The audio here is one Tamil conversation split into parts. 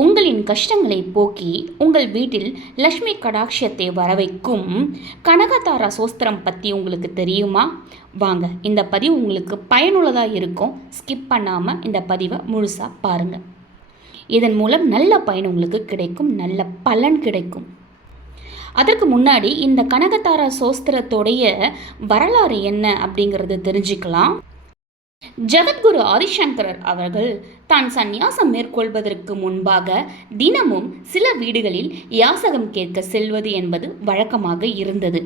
உங்களின் கஷ்டங்களை போக்கி உங்கள் வீட்டில் லக்ஷ்மி கடாட்சியத்தை வரவைக்கும் கனகதாரா சோஸ்திரம் பற்றி உங்களுக்கு தெரியுமா? வாங்க இந்த பதிவு உங்களுக்கு பயனுள்ளதாக இருக்கும். ஸ்கிப் பண்ணாமல் இந்த பதிவை முழுசாக பாருங்கள் இதன் மூலம் நல்ல பயன் உங்களுக்கு கிடைக்கும் நல்ல பலன் கிடைக்கும். அதற்கு முன்னாடி இந்த கனகதாரா சோஸ்திரத்தோடைய வரலாறு என்ன அப்படிங்கிறத தெரிஞ்சுக்கலாம். ஜெகத்குரு ஆதிசங்கரர் அவர்கள் தான் சந்நியாசம் மேற்கொள்வதற்கு முன்பாக தினமும் சில வீடுகளில் யாசகம் கேட்க செல்வது என்பது வழக்கமாக இருந்தது.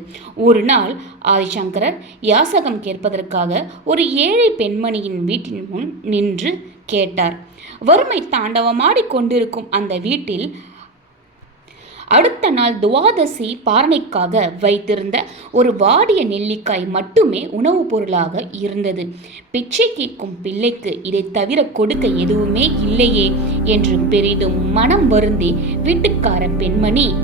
ஒரு நாள் ஆதிசங்கரர் யாசகம் கேட்பதற்காக ஒரு ஏழை பெண்மணியின் வீட்டின் முன் நின்று கேட்டார். வறுமை தாண்டவமாடி கொண்டிருக்கும் அந்த வீட்டில் அடுத்த நாள் துவாதசி பாரணைக்காக வைத்திருந்த ஒரு வாடிய நெல்லிக்காய் மட்டுமே உணவுப் பொருளாக இருந்தது. பிச்சை கேட்கும் பிள்ளைக்கு இதை தவிர கொடுக்க எதுவுமே இல்லையே என்று பெரிதும் மனம் வருந்தி வீட்டுக்கார பெண்மணி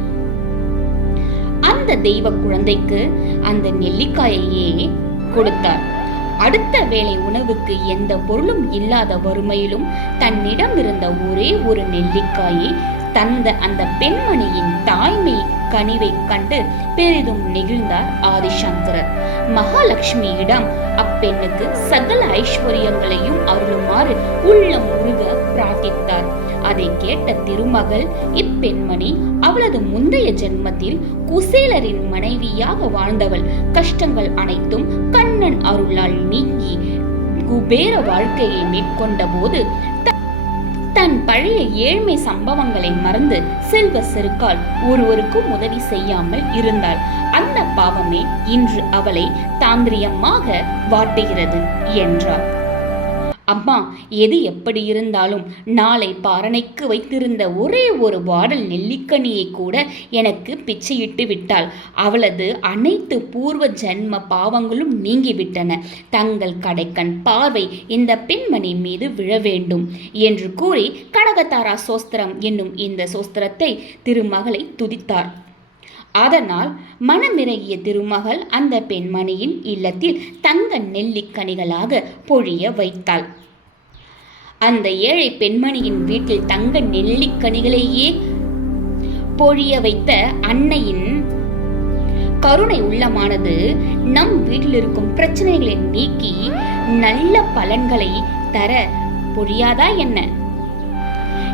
அந்த தெய்வ குழந்தைக்கு அந்த நெல்லிக்காயையே கொடுத்தார். அடுத்த வேளை உணவுக்கு எந்த பொருளும் இல்லாத வறுமையிலும் தன்னிடம் இருந்த ஒரே ஒரு நெல்லிக்காயை தந்த அந்த பெண்மணியின் தாய்மை கனிவை கண்டு பெரிதும் நெகிழ்ந்தார் ஆதிசங்கரர். மகாலட்சுமியிடம் அப்பெண்ணுக்கு சகல ஐஸ்வர்யங்களையும் அருளுமாறு உள்ளம் உருக பிரார்த்தித்தார். அதை கேட்ட திருமகள் இப்பெண்மணி அவளது முந்தைய ஜென்மத்தில் குசேலரின் மனைவியாக வாழ்ந்தவள். கஷ்டங்கள் அனைத்தும் கண்ணன் அருளால் நீங்கி குபேர வாழ்க்கையை மேற்கொண்ட போது தன் பழைய ஏழ்மை சம்பவங்களை மறந்து செல்வ செருக்கால் ஒருவருக்கும் உதவி செய்யாமல் இருந்தாள். அந்த பாவமே இன்று அவளை தாந்திரியமாக வாட்டுகிறது என்றார் அம்மா எது எப்படி இருந்தாலும் நாளை பாரணைக்கு வைத்திருந்த ஒரே ஒரு வாடல் நெல்லிக்கனியை கூட எனக்கு பிச்சையிட்டு விட்டாள். அவளது அனைத்து பூர்வ ஜென்ம பாவங்களும் நீங்கிவிட்டன. தங்கள் கடைக்கண் பார்வை இந்த பெண்மணி மீது விழ வேண்டும் என்று கூறி கனகதாரா சோஸ்திரம் என்னும் இந்த சோஸ்திரத்தை திருமகளை துதித்தார் அதனால் மனமிறகிய திருமகள் அந்த பெண்மணியின் இல்லத்தில் தங்க நெல்லிக்கனிகளாக பொழிய வைத்தாள். அந்த ஏழை பெண்மணியின் வீட்டில் தங்க நெல்லிக்கனிகளையே பொழிய வைத்த அன்னையின் கருணை உள்ளமானது நம் வீட்டில் இருக்கும் பிரச்சனைகளை நீக்கி நல்ல பலன்களை தர பொழியாதா என்ன?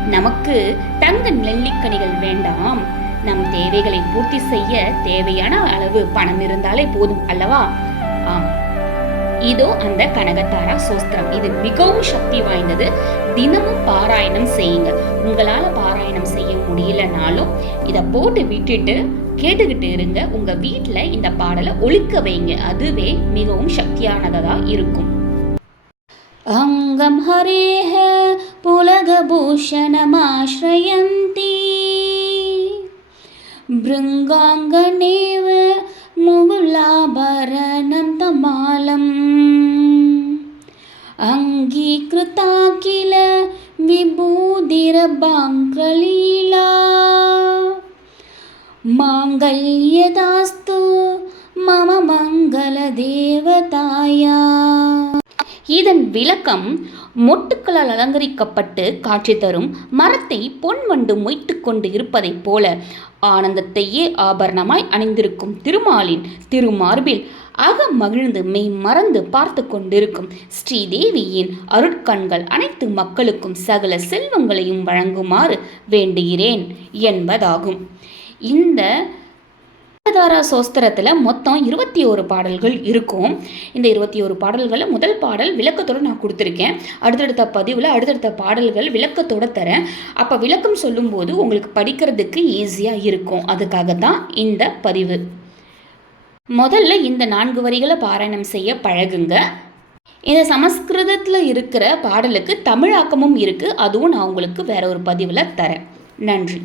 நமக்கு தங்க நெல்லிக்கனிகள் வேண்டாம். நம் தேவைகளை பூர்த்தி செய்ய தேவையான அளவு பணம் இருந்தாலே போதும் அல்லவா? ஆம். இதோ அந்த கனகத்தாரா சோஸ்திரம். இது மிகவும் சக்தி வாய்ந்தது. தினமும் பாராயணம் செய்யுங்க. உங்களால பாராயணம் செய்ய முடியலனாலும் இதை போட்டு விட்டுட்டு கேட்டுக்கிட்டு இருங்க. உங்க வீட்டுல இந்த பாடலை ஒழிக்க வைங்க. அதுவே மிகவும் சக்தியானதா இருக்கும். அங்கம் ஹரேஹ புலகபூஷணமாஸ்ரயந்தி భృంగాంగనేవ ముగులాభరణం తమాలం అంగీకృతాఖిల విభూదిరభాంగ్రలీలా మాంగల్యదాస్తు மம மங்கள தேவதாயா இதன் விளக்கம் மொட்டுக்களால் அலங்கரிக்கப்பட்டு காட்சி தரும் மரத்தை பொன் வண்டு மொய்த்து கொண்டு இருப்பதைப் போல ஆனந்தத்தையே ஆபரணமாய் அணிந்திருக்கும் திருமாலின் திருமார்பில் அக மகிழ்ந்து மெய் மறந்து பார்த்து கொண்டிருக்கும் ஸ்ரீதேவியின் அருட்கண்கள் அனைத்து மக்களுக்கும் சகல செல்வங்களையும் வழங்குமாறு வேண்டுகிறேன் என்பதாகும். இந்த தாரா சோஸ்திரத்தில் மொத்தம் இருபத்தி ஒரு பாடல்கள் இருக்கும். இந்த இருபத்தி ஒரு பாடல்களில் முதல் பாடல் விளக்கத்தோடு நான் கொடுத்துருக்கேன். அடுத்தடுத்த பதிவில் அடுத்தடுத்த பாடல்கள் விளக்கத்தோடு தரேன். அப்போ விளக்கம் சொல்லும்போது உங்களுக்கு படிக்கிறதுக்கு ஈஸியாக இருக்கும். அதுக்காக தான் இந்த பதிவு. முதல்ல இந்த நான்கு வரிகளை பாராயணம் செய்ய பழகுங்க. இந்த சமஸ்கிருதத்தில் இருக்கிற பாடலுக்கு தமிழாக்கமும் இருக்குது அதுவும் நான் உங்களுக்கு வேற ஒரு பதிவில் தரேன். நன்றி.